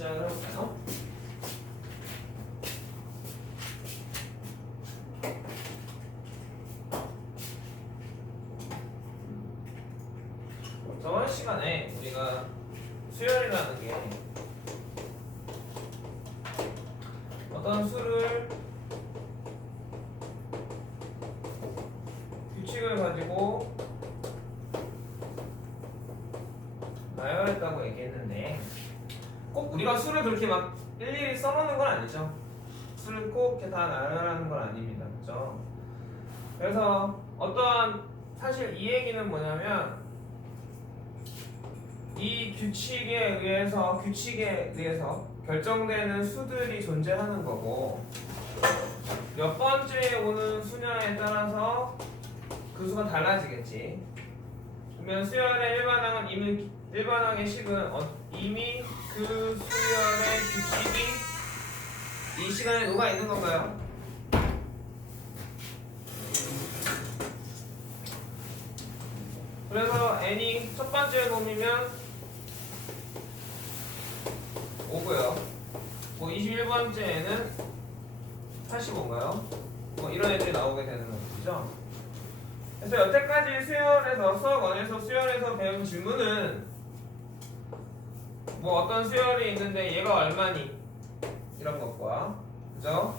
시작을 해볼까요? 저번 시간에 우리가 수열이라는 게 어떤 수를 규칙을 가지고 나열했다고 얘기했는데 꼭 우리가 수를 그렇게 막 일일이 써놓는 건 아니죠. 수를 꼭 이렇게 다 나열하는 건 아닙니다. 그죠? 그래서 어떠한 사실 이 얘기는 뭐냐면 이 규칙에 의해서 결정되는 수들이 존재하는 거고 몇 번째에 오는 수냐에 따라서 그 수가 달라지겠지. 그러면 수열의 일반항의 식은 이미 그 수열의 규칙이 이 시간에 녹아 있는 건가요? 그래서 n이 첫 번째 놈이면 5고요. 뭐 21번째에는 85인가요? 뭐 이런 애들이 나오게 되는 거죠. 그래서 여태까지 수업 1에서 수열에서 배운 질문은 뭐 어떤 수열이 있는데 얘가 얼마니? 이런 것과 그죠?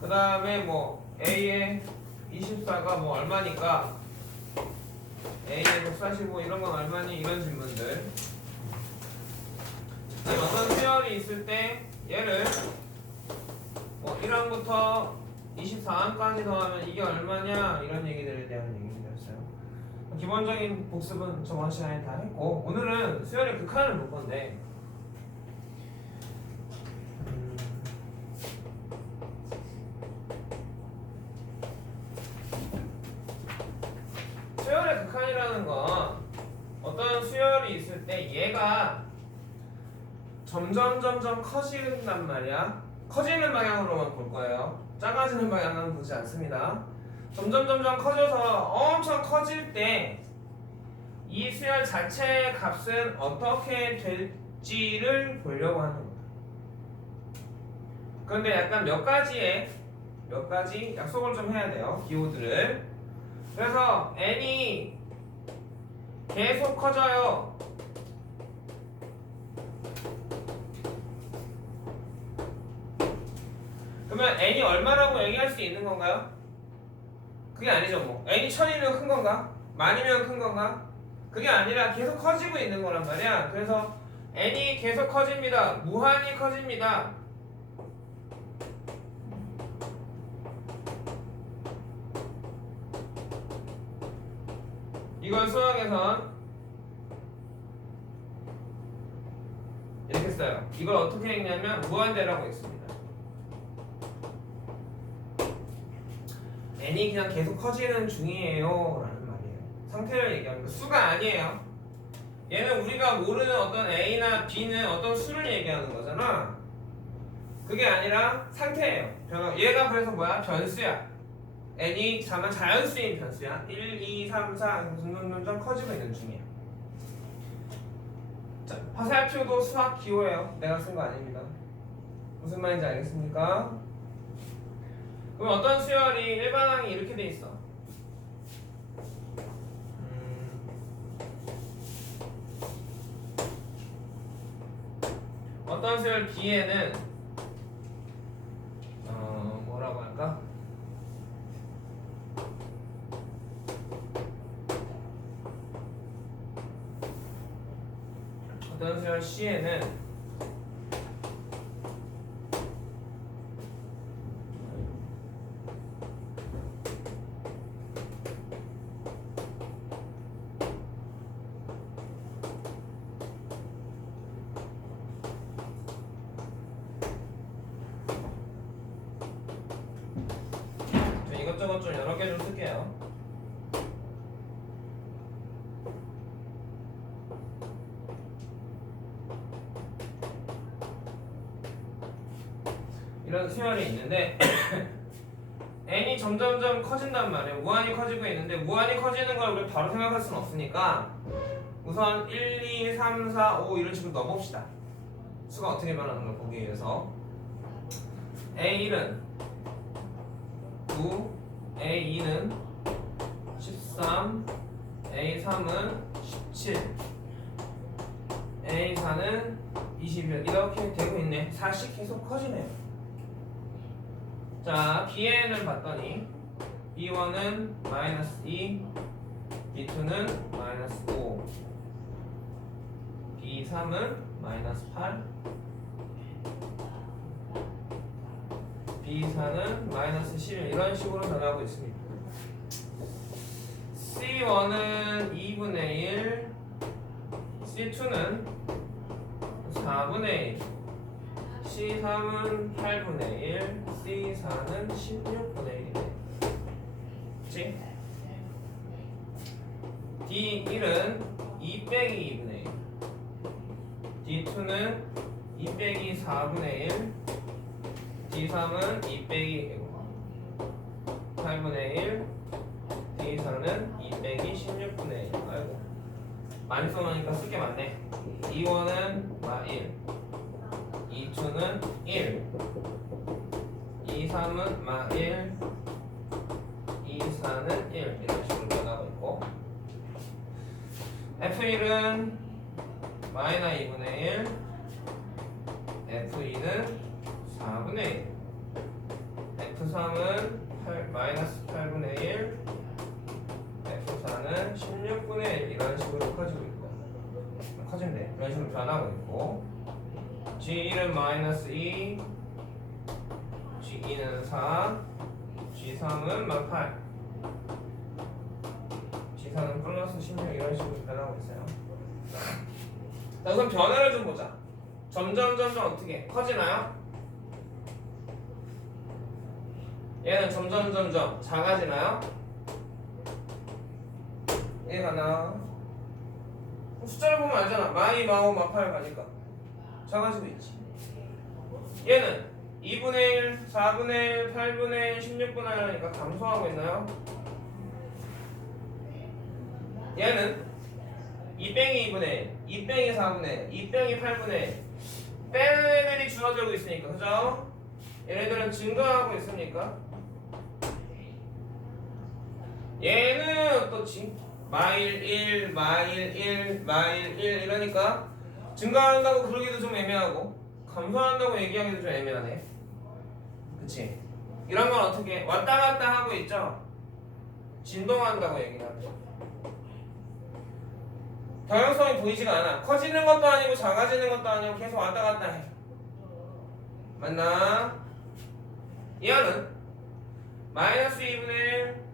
그 다음에 뭐 A의 24가 뭐 얼마니까 A의 145 이런 건 얼마니? 이런 질문들. 어떤 수열이 있을 때 얘를 뭐 1항부터 24항까지 더하면 이게 얼마냐 이런 얘기들에 대한 얘기들이었어요. 기본적인 복습은 저번 시간에 다 했고 오늘은 수열의 극한을 볼 건데 수열의 극한이라는 건 어떤 수열이 있을 때 얘가 점점 커진단 말이야. 커지는 방향으로만 볼 거예요. 작아지는 방향은 보지 않습니다. 점점 커져서 엄청 커질 때 이 수열 자체의 값은 어떻게 될지를 보려고 하는 거야. 그런데 약간 몇 가지 약속을 좀 해야 돼요. 기호들을. 그래서 n이 계속 커져요. 그러면 n이 얼마라고 얘기할 수 있는 건가요? 그게 아니죠. 뭐 n이 1000이면 큰 건가? 만이면 큰 건가? 그게 아니라 계속 커지고 있는 거란 말이야. 그래서 n이 계속 커집니다. 무한히 커집니다. 이건 수학에선 이렇게 써요. 이걸 어떻게 읽냐면 무한대라고 읽습니다. n이 그냥 계속 커지는 중이에요 라는 말이에요. 상태를 얘기하는 거. 수가 아니에요. 얘는 우리가 모르는 어떤 a나 b는 어떤 수를 얘기하는 거잖아. 그게 아니라 상태예요. 얘가 그래서 뭐야? 변수야. n이 자연수인 변수야. 1, 2, 3, 4 점점 커지고 있는 중이야. 자, 화살표도 수학 기호예요. 내가 쓴 거 아닙니다. 무슨 말인지 알겠습니까? 그럼 어떤 수열이 일반항이 이렇게 돼 있어. 어떤 수열 B에는 뭐라고 할까? 어떤 수열 C에는 이것저것 좀 여러 개 좀 쓸게요. 이런 수열이 있는데 n이 점점 커진단 말이에요. 무한히 커지고 있는데 무한히 커지는 걸 우리 바로 생각할 수는 없으니까 우선 1, 2, 3, 4, 5 이런 식으로 넣어봅시다. 수가 어떻게 변하는 걸 보기 위해서 A1은 9, A2는 13, A3은 17, A4는 21 이렇게 되고 있네. 4씩 계속 커지네요. 자, Bn을 봤더니 B1은 마이너스 2, B2는 마이너스 5, B3은 마이너스 8, B4는 마이너스 11 이런 식으로 변하고 있습니다. C1은 2분의 1, C2는 4분의 1, C3은 8분의 1, C4는 16분의 1이네. 그치? D1은 2 빼기 2분의 1, D2는 2 빼기 4분의 1, D3은 2 빼기 8분의 1, D4는 2 빼기 16분의 1. 아이고 많이 써놓으니까 쓸 게 많네. E1은 마1, E2는 1, E3은 마1, E4는 1 이런 식으로 변하고 있고 F1은 마이너 2분의 1, F2는 4분의 1, F3은 마이너스 8분의 1, F4는 16분의 1 이런 식으로 커지고 있고 커진대. 이런 식으로 변하고 있고 G1은 마이너스 2, G2는 4, G3은 막 8, G4는 플러스 16 이런 식으로 변하고 있어요. 자, 우선 변화를 좀 보자. 점점 어떻게 커지나요? 얘는 점점 작아지나요? 얘가 나 숫자를 보면 알잖아. 마이, 마오, 마파를 가니까 작아지고 있지. 얘는 2분의 1, 4분의 1, 8분의 1, 16분의 1이니까 감소하고 있나요? 얘는 2 빼기 2분의 1, 2 빼기 4분의 1, 2 빼기 8분의 1 빼는 애들이 줄어들고 있으니까 그죠? 얘네들은 증가하고 있으니까 얘는 어떻지? 마일 1, 마일 1, 마일 1 이러니까 증가한다고 그러기도 좀 애매하고 감소한다고 얘기하기도 좀 애매하네. 그치? 이런 건 어떻게 왔다 갔다 하고 있죠? 진동한다고 얘기를 하죠. 경향성이 보이지가 않아. 커지는 것도 아니고 작아지는 것도 아니고 계속 왔다 갔다 해. 맞나? 얘는 마이너스 2분의 1,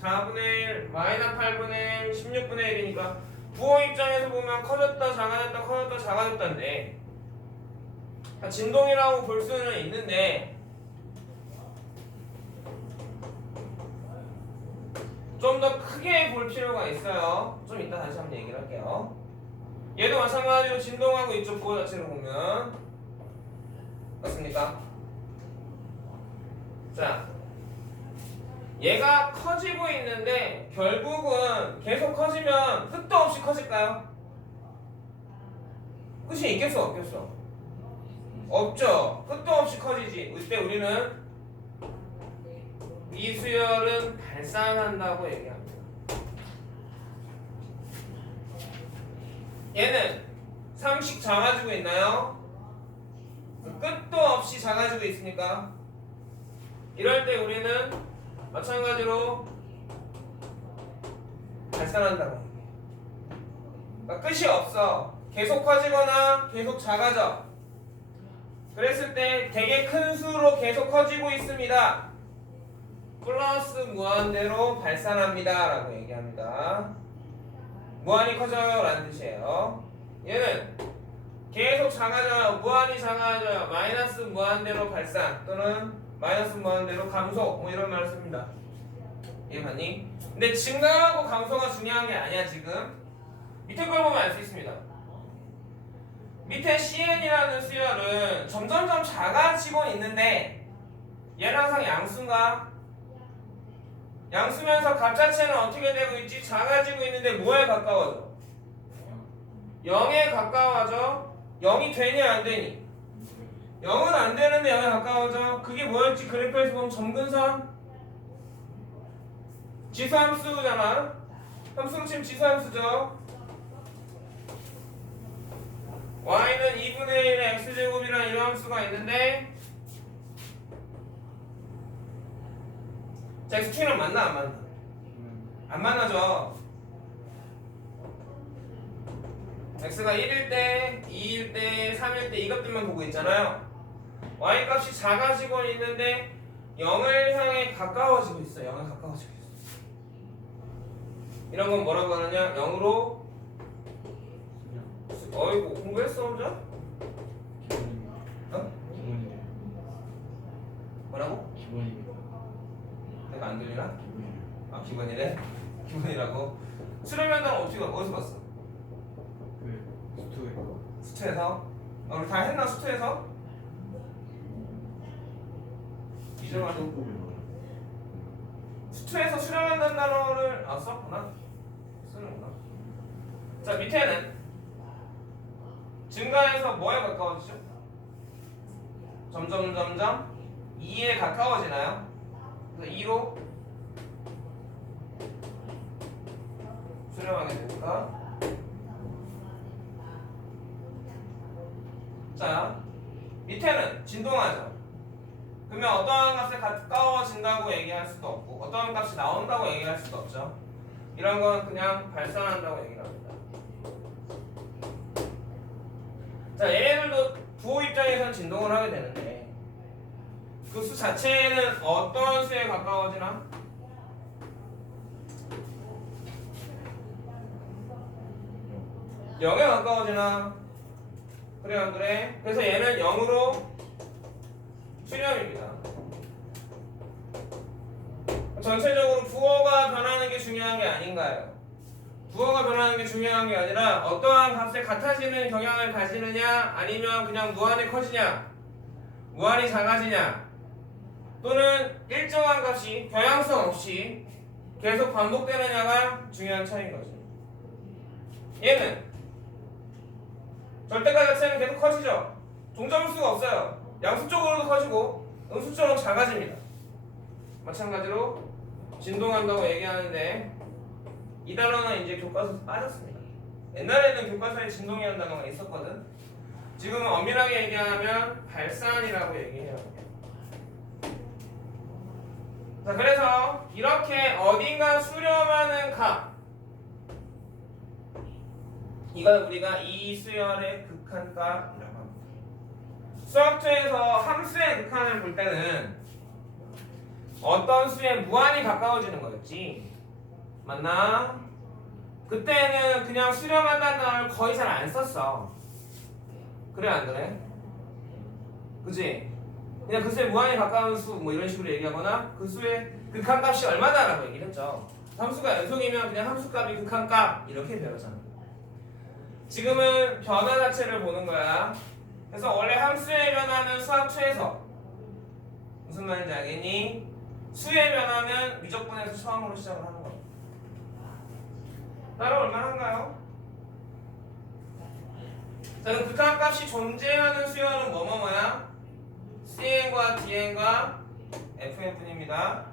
4분의 1, 마이너스 8분의 1, 16분의 1이니까 부호 입장에서 보면 커졌다 작아졌다 커졌다 작아졌다인데 진동이라고 볼 수는 있는데 좀 더 크게 볼 필요가 있어요. 좀 이따 다시 한번 얘기를 할게요. 얘도 마찬가지로 진동하고 있죠. 부호 자체를 보면 맞습니까? 자, 얘가 커지고 있는데 결국은 계속 커지면 끝도 없이 커질까요? 끝이 있겠어 없겠어? 없죠. 끝도 없이 커지지. 이때 우리는 이 수열은 발산한다고 얘기합니다. 얘는 3씩 작아지고 있나요? 끝도 없이 작아지고 있으니까 이럴 때 우리는 마찬가지로 발산한다고 얘기해요. 그러니까 끝이 없어. 계속 커지거나 계속 작아져. 그랬을 때 되게 큰 수로 계속 커지고 있습니다. 플러스 무한대로 발산합니다 라고 얘기합니다. 무한히 커져요 라는 뜻이에요. 얘는 계속 작아져요. 무한히 작아져요. 마이너스 무한대로 발산 또는 마이너스 무한대로 감소 뭐 이런 말을 씁니다. 이해봤니? 근데 증가하고 감소가 중요한 게 아니야. 지금 밑에 걸 보면 알 수 있습니다. 밑에 CN이라는 수열은 점점점 작아지고 있는데 얘는 항상 양수인가? 양수면서 값 자체는 어떻게 되고 있지? 작아지고 있는데 뭐에 가까워져? 0에 가까워져? 0이 되냐 안 되니? 0은 안 되는데 0에 가까워져. 그게 뭐였지? 그래프에서 보면 점근선 지수함수잖아. 함수로 치면 지수함수죠. y는 2분의 1의 x제곱이라는 이런 함수가 있는데 자, x축이랑 만나 안 만나? 안 만나죠. x가 1일 때, 2일 때, 3일 때 이것들만 보고 있잖아요. y 값이 작아지고 있는데 0을 향해 가까워지고 있어. 0에 가까워지고 있어. 이런 건 뭐라고 하느냐? 0으로 어이구 공부했어 혼자? 어? 기본이에요. 뭐라고? 기본입니다. 내가 안 들리나? 기본이에요. 아 기본이래? 기본이라고? 수렴면허는 어떻게 어디서 봤어? 그 스토리. 수트에서? 우리 다 했나 수트에서? 이절하고 수트에서 수렴한다는 단어를 썼구나? 쓰는구나. 자 밑에는 증가해서 뭐에 가까워지죠? 점점 2에 가까워지나요? 그래서 2로 수렴하게 되니까 자 밑에는 진동하죠. 그러면 어떠한 값에 가까워진다고 얘기할 수도 없고 어떠한 값이 나온다고 얘기할 수도 없죠. 이런 건 그냥 발산한다고 얘기를 합니다. 자 얘네들도 부호 입장에서는 진동을 하게 되는데 그 수 자체는 어떤 수에 가까워지나? 영에 가까워지나? 그래 안 그래? 그래서 얘는 0으로 수렴입니다. 전체적으로 부호가 변하는 게 중요한 게 아닌가요? 부호가 변하는 게 중요한 게 아니라 어떠한 값에 같아지는 경향을 가지느냐 아니면 그냥 무한히 커지냐 무한히 작아지냐 또는 일정한 값이 경향성 없이 계속 반복되느냐가 중요한 차이인 거지. 얘는 절대값 자체는 계속 커지죠. 동점일 수가 없어요. 양수적으로도 커지고 음수적으로 작아집니다. 마찬가지로 진동한다고 얘기하는데 이 단어는 이제 교과서에서 빠졌습니다. 옛날에는 교과서에 진동이라는 단어가 있었거든. 지금은 엄밀하게 얘기하면 발산이라고 얘기해요. 자, 그래서 이렇게 어딘가 수렴하는 값 이걸 우리가 이 수열의 극한값이라고 합니다. 수학투에서 함수의 극한을 볼 때는 어떤 수에 무한히 가까워지는 거였지. 맞나? 그때는 그냥 수렴한다는 단어를 거의 잘 안 썼어. 그래 안 그래? 그지? 그냥 그 수에 무한히 가까운 수 뭐 이런 식으로 얘기하거나 그 수의 극한값이 얼마다라고 얘기를 했죠. 함수가 연속이면 그냥 함수값이 극한값 이렇게 배웠잖아. 지금은 변화 자체를 보는 거야. 그래서 원래 함수의 변화는 수학투에서 무슨 말인지 알겠니? 수의 변화는 미적분에서 처음으로 시작을 하는 거야. 따라올 만한가요? 자, 그럼 극한값이 존재하는 수열은 뭐뭐뭐야? CN과 DN과 FN뿐입니다.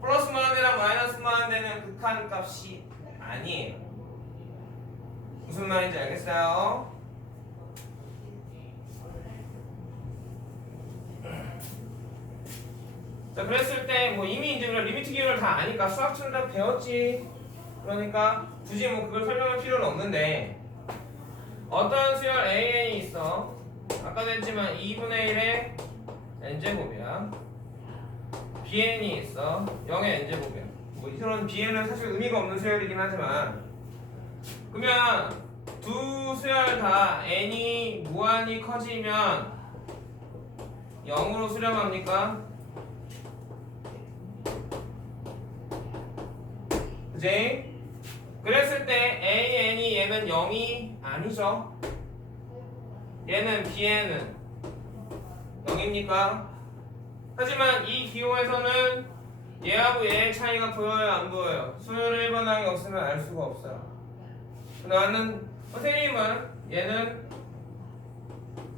플러스 무한대랑 마이너스 무한대는 극한값이 아니에요. 무슨 말인지 알겠어요? 자, 그랬을 때 뭐 이미 이제 우리가 리미트 기호를 다 아니까 수학처럼 다 배웠지. 그러니까 굳이 뭐 그걸 설명할 필요는 없는데 어떤 수열 AN이 있어. 아까도 했지만 2분의 1의 n제곱이야. BN이 있어. 0의 n제곱이야. 뭐 이런 BN은 사실 의미가 없는 수열이긴 하지만 그러면 두 수열 다 n이 무한히 커지면 0으로 수렴합니까? 그치? 그랬을 때 AN이 얘는 0이 아니죠. 얘는 BN은 0입니까? 하지만 이 기호에서는 얘하고 얘의 차이가 보여요 안 보여요? 수열 1번항이 없으면 알 수가 없어요. 나는 선생님은 얘는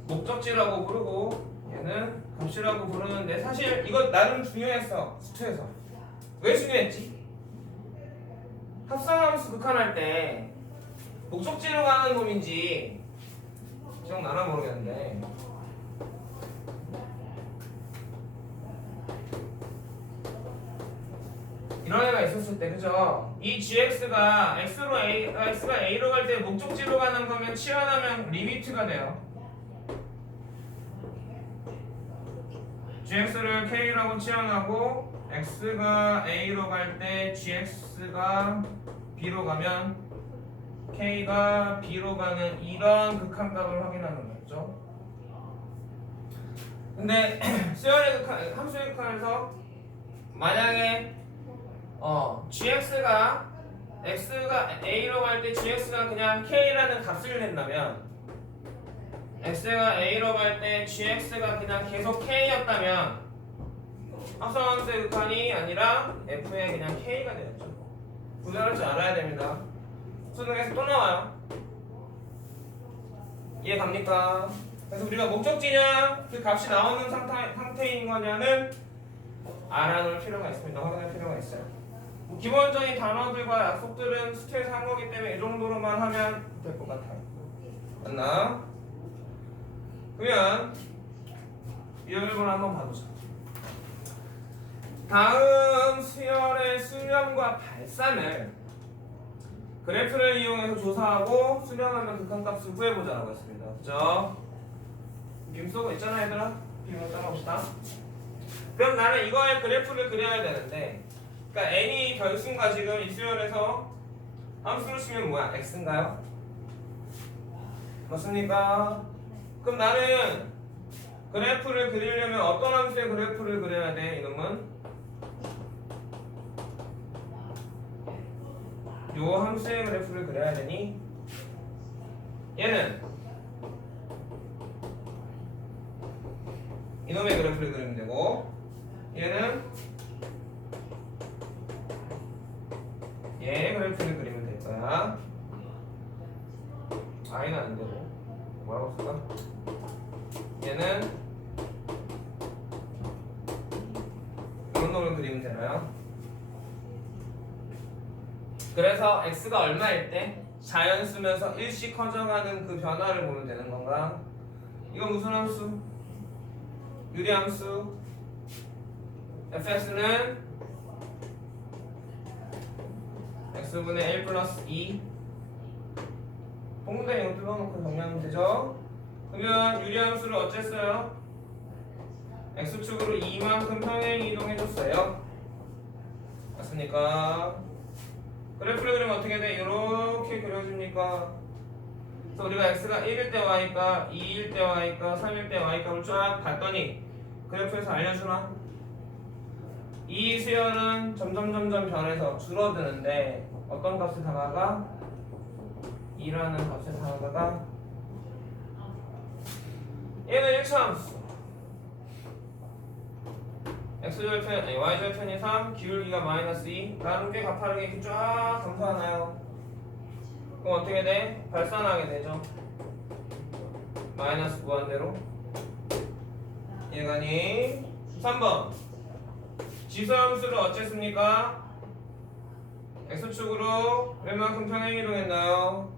목적지라고 부르고 얘는 값이라고 부르는데 사실 이거 나름 중요했어 수투에서. 왜 중요했지? 합성함수 극한할 때 목적지로 가는 놈인지 기억나나 모르겠는데 이런 애가 있었을 때 그죠? 이 gx가 x가 a로 갈 때 목적지로 가는 거면 치환하면 리미트가 돼요. gx를 k라고 치환하고 x가 a로 갈 때 gx가 b로 가면 k가 b로 가는 이런 극한값을 확인하는 거죠. 근데 수열의 극한, 함수의 극한에서 만약에 gx가 x가 a로 갈 때 gx가 그냥 k라는 값을 낸다면 x가 a로 갈 때 gx가 그냥 계속 k였다면 합성함수의 극한이 아니라 f의 그냥 k가 되었죠. 구별할 줄 알아야 됩니다. 수능에서 또 나와요. 이해 갑니까? 그래서 우리가 목적지냐 그 값이 나오는 상태인 거냐는 알아놓을 필요가 있습니다. 확인할 필요가 있어요. 뭐 기본적인 단어들과 약속들은 수트에서 한 거기 때문에 이 정도로만 하면 될 것 같아요. 맞나? 그러면 이걸 한번 봐보자. 다음 수열의 수렴과 발산을 그래프를 이용해서 조사하고 수렴하면 극한값을 구해보자라고 했습니다. 그죠? 빔 쏘고 있잖아 얘들아? 빔으로 따라봅시다. 그럼 나는 이거의 그래프를 그려야 되는데 그러니까 n이 결수인가 지금 이 수열에서 함수를 치면 뭐야? x인가요? 맞습니까? 그럼 나는 그래프를 그리려면 어떤 함수의 그래프를 그려야 돼? 이놈은 요 함수의 그래프를 그려야 되니 얘는 이놈의 그래프를 그리면 되고 얘는 얘의 그래프를 그리면 될 거야. i는 안 되고 뭐라고 쓸까? 얘는 이런 놈을 그리면 되나요? 그래서 x가 얼마일 때 자연 쓰면서 일씩 커져가는 그 변화를 보면 되는 건가? 이건 무슨 함수? 유리함수. fx는 x분의 1 플러스 2 홍대 이거 뚫어놓고 정리하면 되죠? 그러면 유리함수를 어쨌어요? x축으로 2만큼 평행 이동해줬어요. 맞습니까? 그래프를 그리면 어떻게 돼? 이렇게 그려집니까? 그래서 우리가 x가 1일 때 y값, 2일 때 y값, 3일 때 y값을 쫙 봤더니 그래프에서 알려주나? 이 수열은 점점 변해서 줄어드는데 어떤 값에 다가가? 2라는 값에 다가가 얘는 1차 함수 x절편, 아니 y절편이 3, 기울기가 마이너스 2 나름 꽤 가파르게 이렇게 쫙 감소하나요? 그럼 어떻게 돼? 발산하게 되죠. 마이너스 무한대로 얘가니 3번 지수함수를 어쨌습니까? x축으로 얼마큼 평행 이동했나요?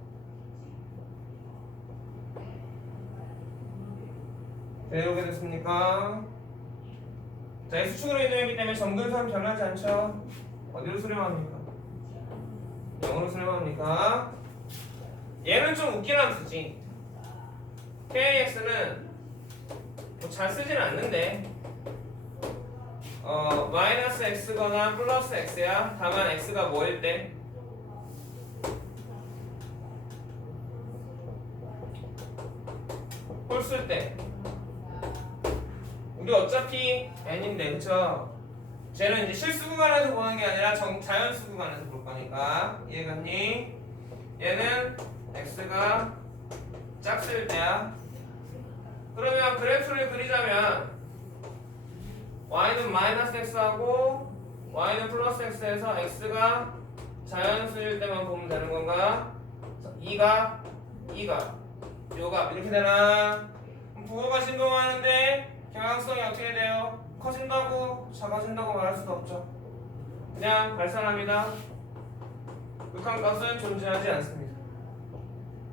배우게 됐습니까? 자, x축으로 이동했기 때문에 점근선 변하지 않죠? 어디로 수렴합니까? 0으로 수렴합니까? 얘는 좀 웃긴 함수지. kx는 뭐 잘 쓰지는 않는데 마이너스 x거나 플러스 x야. 다만 x가 뭐일 때? 홀수일 때. 우리 어차피 n인데 그쵸? 쟤는 이제 실수 구간에서 보는 게 아니라 자연수 구간에서 볼 거니까 이해갔니? 얘는 x가 짝수일 때야. 그러면 그래프를 그리자면 y는 마이너스 x하고 y는 플러스 x에서 x가 자연수일 때만 보면 되는 건가? 2가 요가 이렇게 되나? 부호가 진동하는데 경향성이 어떻게 돼요? 커진다고 작아진다고 말할 수도 없죠. 그냥 발산합니다. 극한값은 존재하지 않습니다.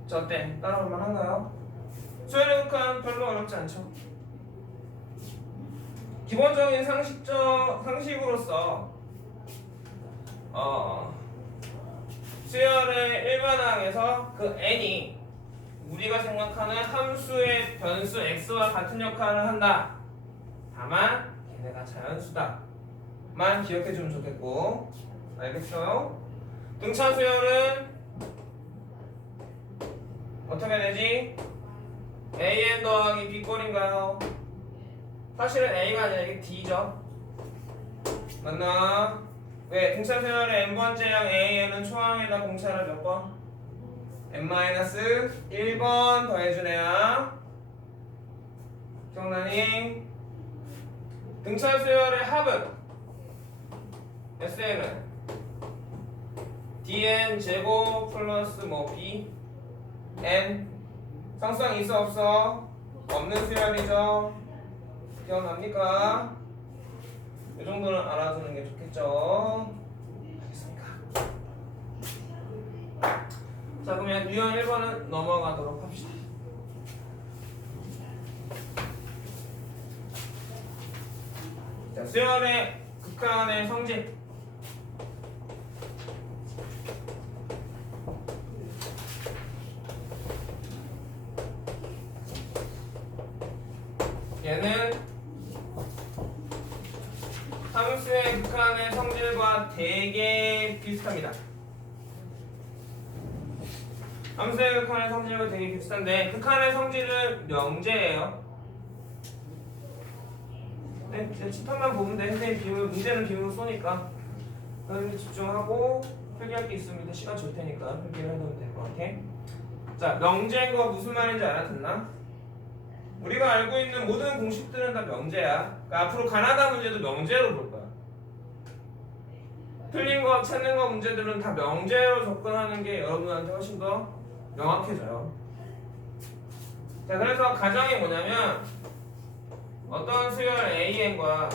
자, 어때? 따라올 만한가요? 수열의 극한 별로 어렵지 않죠. 기본적인 상식으로서 수열의 일반항에서 그 n이 우리가 생각하는 함수의 변수 x와 같은 역할을 한다. 다만 걔네가 자연수다만 기억해주면 좋겠고, 알겠어요? 등차 수열은 어떻게 되지? an 더하기 b 꼴인가요? 사실은 a가 아니라 이게 d죠. 맞나? 왜? 등차 수열의 n번째형 an은 초항에다 공차를 몇 번? n-1번 더해주네요. 기억나니? 등차 수열의 합은 SN은 dn 제곱 플러스 뭐 b n 상수항 있어 없어? 없는 수열이죠. 기억납니까? 이 정도는 알아두는 게 좋겠죠. 알겠습니까? 자, 그러면 유형 1번은 넘어가도록 합시다. 자, 수열의 극한의 성질. 얘는 함수의 극한의 성질과 되게 비슷합니다. 함수의 극한의 성질과 되게 비슷한데 극한의 성질은 명제예요. 네, 이제 칠판만 보면 돼. 선생님 비밀, 문제는 비밀로 쏘니까 여기 집중하고 필기할 게 있으면 이따 시간 줄 테니까 필기를 해두면 될 것 같아. 자, 명제인 거 무슨 말인지 알아듣나? 우리가 알고 있는 모든 공식들은 다 명제야. 그러니까 앞으로 가나다 문제도 명제로 볼 거야. 틀린 거 찾는 거 문제들은 다 명제로 접근하는 게 여러분한테 훨씬 더 명확해져요. 자, 그래서 가정이 뭐냐면 어떤 수열 AN과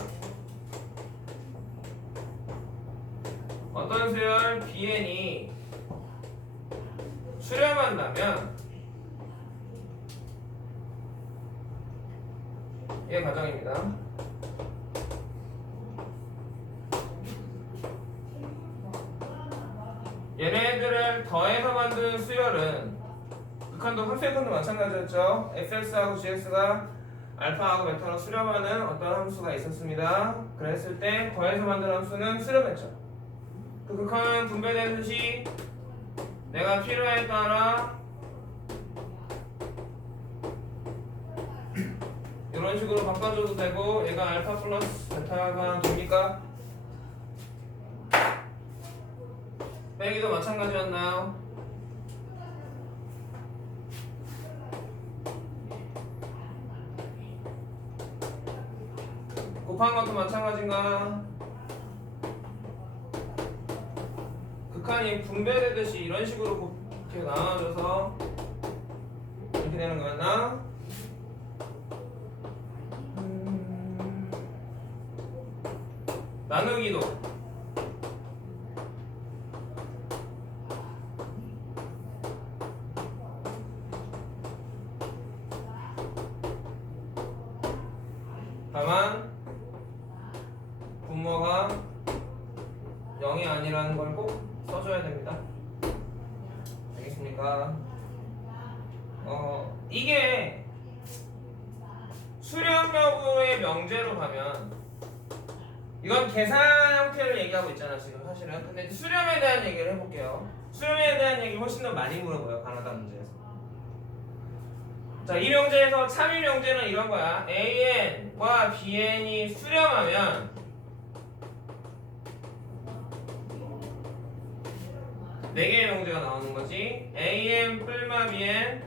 어떤 수열 BN이 수렴한다면 이게 가정입니다. 얘네들을 더해서 만든 수열은 극한도 함수의 극한도 마찬가지였죠. fx하고 gx가 알파하고 베타로 수렴하는 어떤 함수가 있었습니다. 그랬을 때 더해서 만든 함수는 수렴했죠. 그 극한은 분배되듯이 내가 필요에 따라 이런 식으로 바꿔줘도 되고, 얘가 알파 플러스 베타가 됩니까? 빼기도 마찬가지였나요? 곱한 것도 마찬가지인가? 극한이 분배되듯이 이런 식으로 이렇게 나눠져서 이렇게 되는 거였나? 나누기도 다만 분모가 0이 아니라는 걸 꼭 써줘야 됩니다. 알겠습니까? 이게 수렴 여부의 명제로 가면 이건 계산 형태를 얘기하고 있잖아 지금 사실은. 근데 수렴에 대한 얘기를 해볼게요. 수렴에 대한 얘기 훨씬 더 많이 물어봐요 가나다 문제에서. 자, 이 명제에서 참이 명제는 이런 거야. AN과 BN이 수렴하면 네 개의 명제가 나오는 거지. AN 뿔마 BN,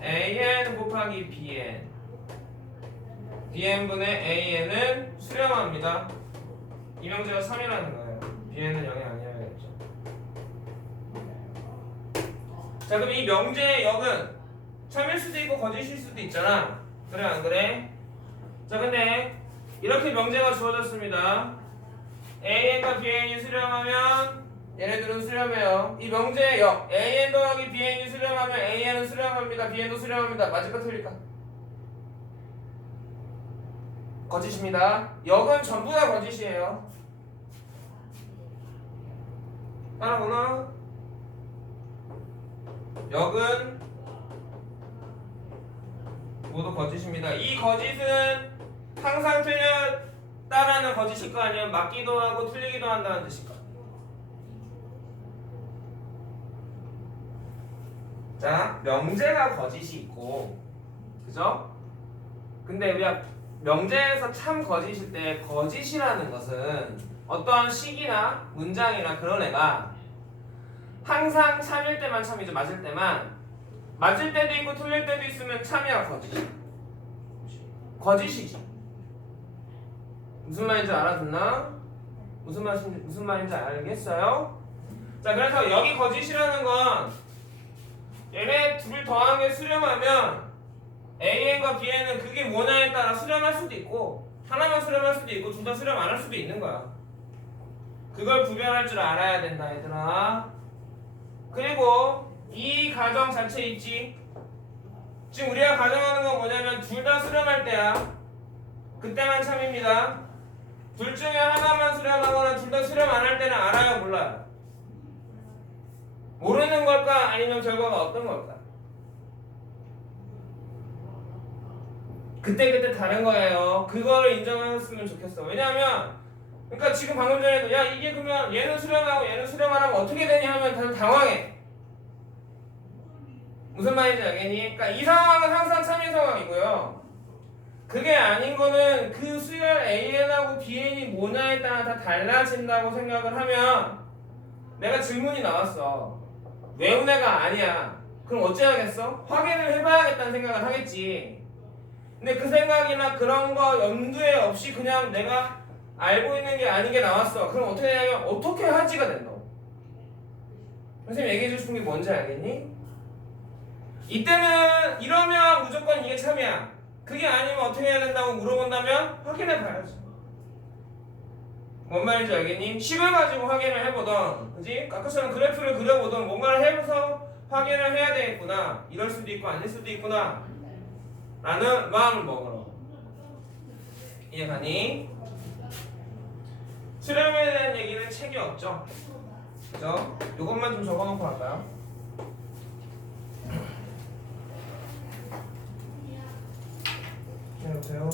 AN 곱하기 BN, BN분의 AN은 수렴합니다. 이 명제가 3이라는 거예요. BN은 0이 아니어야겠죠. 자, 그럼 이 명제의 역은 참일 수도 있고 거짓일 수도 있잖아. 그래 안 그래? 자 근데 이렇게 명제가 주어졌습니다. AN과 BN이 수렴하면 얘네들은 수렴해요. 이 명제의 역 AN 더하기 BN이 수렴하면 AN은 수렴합니다. BN도 수렴합니다. 맞을까 틀릴까? 거짓입니다. 역은 전부 다 거짓이에요. 따라오나? 역은 모두 거짓입니다. 이 거짓은 항상 틀렸다라는 거짓일까 아니면 맞기도 하고 틀리기도 한다는 뜻일까? 자, 명제가 거짓이 있고, 그죠? 근데 우리가 명제에서 참 거짓일 때 거짓이라는 것은 어떠한 식이나 문장이나 그런 애가 항상 참일 때만 참이죠. 맞을 때만. 맞을 때도 있고 틀릴 때도 있으면 참이야 거짓이. 거짓이지. 무슨 말인지 알아듣나? 무슨 말인지 알겠어요? 자, 그래서 여기 거짓이라는 건 얘네 둘 더한 게 수렴하면 AN과 BN은 그게 뭐냐에 따라 수렴할 수도 있고 하나만 수렴할 수도 있고 둘 다 수렴 안 할 수도 있는 거야. 그걸 구별할 줄 알아야 된다 얘들아. 그리고 이 가정 자체 있지. 지금 우리가 가정하는 건 뭐냐면 둘 다 수렴할 때야. 그때만 참입니다. 둘 중에 하나만 수렴하거나 둘 다 수렴 안 할 때는 알아요 몰라요? 모르는 걸까 아니면 결과가 어떤 걸까? 그때 다른 거예요. 그거를 인정하셨으면 좋겠어. 왜냐하면 그러니까 지금 방금 전에도 야 이게 그러면 얘는 수렴하고 얘는 수렴 안 하면 어떻게 되냐 하면 다들 당황해. 무슨 말인지 알겠니? 그러니까 이 상황은 항상 참인 상황이고요. 그게 아닌 거는 그 수열 AN하고 BN이 뭐냐에 따라 다 달라진다고 생각을 하면 내가 질문이 나왔어. 외운 애가 아니야. 그럼 어찌하겠어? 확인을 해봐야겠다는 생각을 하겠지. 근데 그 생각이나 그런 거 염두에 없이 그냥 내가 알고 있는 게 아닌 게 나왔어. 그럼 어떻게 되냐면 어떻게 하지가 된다고. 선생님 얘기해 주고 싶은 게 뭔지 알겠니? 이때는 이러면 무조건 이게 참이야. 그게 아니면 어떻게 해야 된다고 물어본다면 확인해 봐야지. 뭔 말인지 알겠니? 식을 가지고 확인을 해보던, 그지? 아까처럼 그래프를 그려보던 뭔가를 해서 확인을 해야 되겠구나. 이럴 수도 있고 아닐 수도 있구나. 라는 마음을 먹으러. 이해가니? 수렴에 대한 얘기는 책이 없죠. 그죠? 이것만 좀 적어놓고 갈까요? 네, 여보세요?